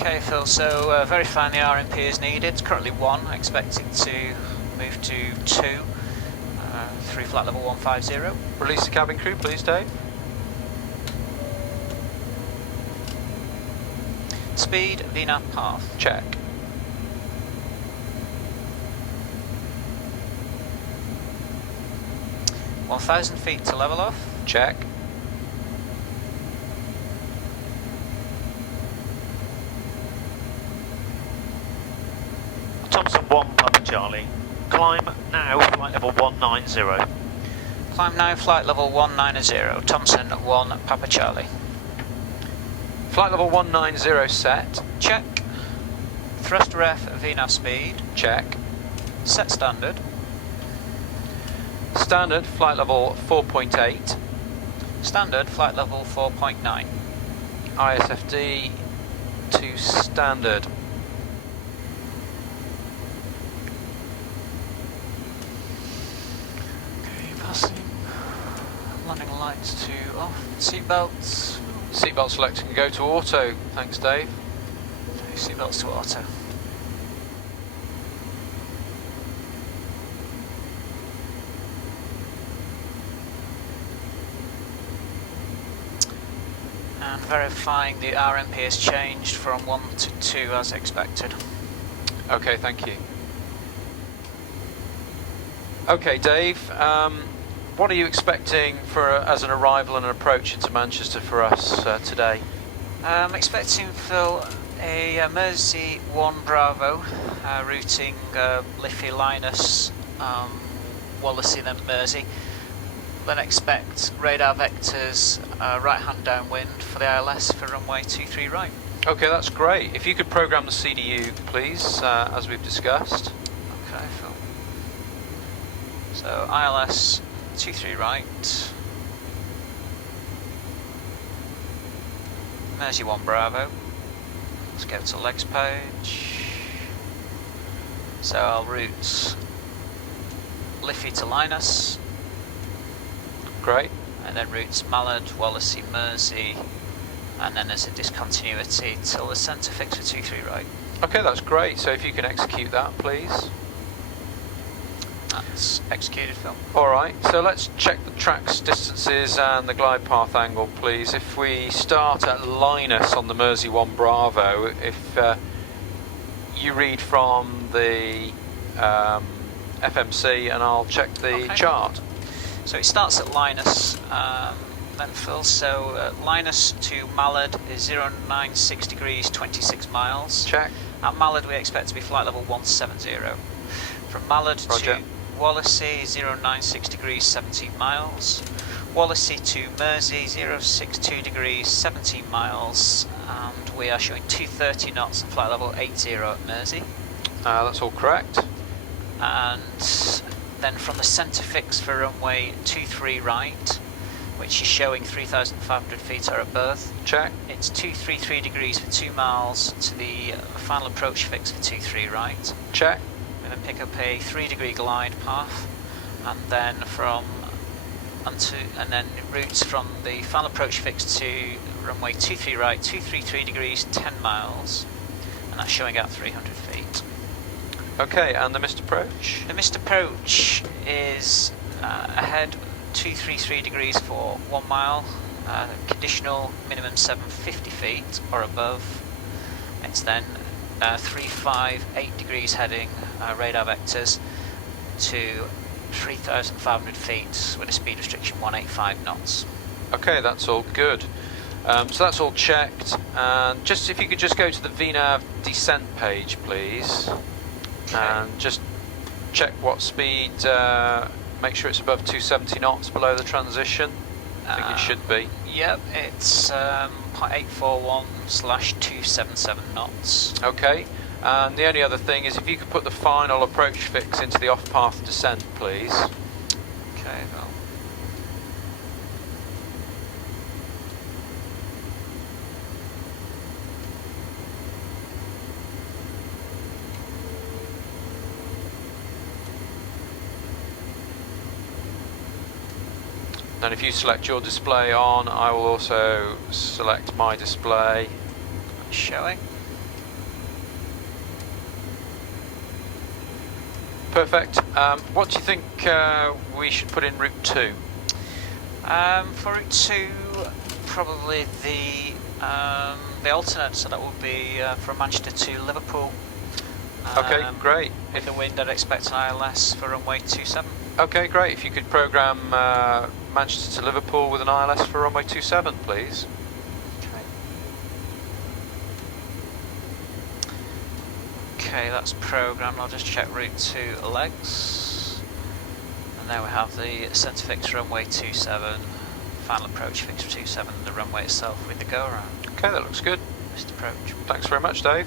Okay, Phil, so verifying the RMP is needed. It's currently 1, I expect it to move to 2 through flight level 150. Release the cabin crew, please, Dave. Speed, VNAV path. Check. $1,000 feet to level off. Check. Thompson 1, Papa Charlie. Climb now, flight level 190. Climb now, flight level 190. Thompson 1, Papa Charlie. Flight level 190 set. Check. Thrust ref, VNAV speed. Check. Set standard. Standard, flight level 4.8. Standard, flight level 4.9. ISFD to standard. Okay, passing. Landing lights to off. Seatbelts. Seatbelt select can go to auto. Thanks, Dave. Seatbelts to auto. And verifying the RMP has changed from 1 to 2 as expected. Okay, thank you. Okay, Dave, what are you expecting as an arrival and an approach into Manchester for us today? I'm expecting, Phil, a Mersey 1 Bravo routing Liffey, Linus, Wallasey, then Mersey. Then expect radar vectors right hand downwind for the ILS for runway 23 right. Okay, that's great. If you could program the CDU, please, as we've discussed. Okay, Phil. So ILS 23 right. Mersey 1 Bravo. Let's go to legs page. So I'll route Liffey to Linus. Great. And then routes Mallard, Wallasey, Mersey, and then there's a discontinuity till the centre fix for 23 right. Okay, that's great. So if you can execute that, please. That's executed, Phil. Alright, so let's check the track's distances and the glide path angle, please. If we start at Linus on the Mersey 1 Bravo, if you read from the FMC and I'll check the chart. So it starts at Linus, then Phil, so Linus to Mallard is 096 degrees, 26 miles. Check. At Mallard we expect to be flight level 170. From Mallard Roger. to Wallasey, 096 degrees, 17 miles. Wallasey to Mersey, 062 degrees, 17 miles. And we are showing 230 knots and flight level 80 at Mersey. That's all correct. And then from the centre fix for runway 23 right, which is showing 3,500 feet or above. Check. It's 233 degrees for 2 miles to the final approach fix for 23 right. Check. We then pick up a 3-degree glide path, and then routes from the final approach fix to runway 23 right, 233 degrees, 10 miles, and that's showing out 300 feet. Okay, and the missed approach? The missed approach is ahead 233 degrees for 1 mile, conditional minimum 750 feet or above. It's then 358 degrees heading, radar vectors to 3,500 feet with a speed restriction 185 knots. Okay, that's all good. So that's all checked. And just if you could just go to the VNAV descent page, please. And just check what speed, make sure it's above 270 knots below the transition. I think it should be. Yep, it's 0.841/277 knots. Okay, and the only other thing is if you could put the final approach fix into the off-path descent, please. Okay, well. Then if you select your display on, I will also select my display. Showing. Perfect. What do you think we should put in route 2? For route 2, probably the alternate, so that would be from Manchester to Liverpool. Okay, great. With the wind, I'd expect an ILS for runway 27. Okay, great. If you could program Manchester to Liverpool with an ILS for runway 27, please. Okay, that's programmed. I'll just check route 2 legs. And there we have the centre fix runway 27, final approach fix 27, and the runway itself with the go around. Okay, that looks good. Missed approach. Thanks very much, Dave.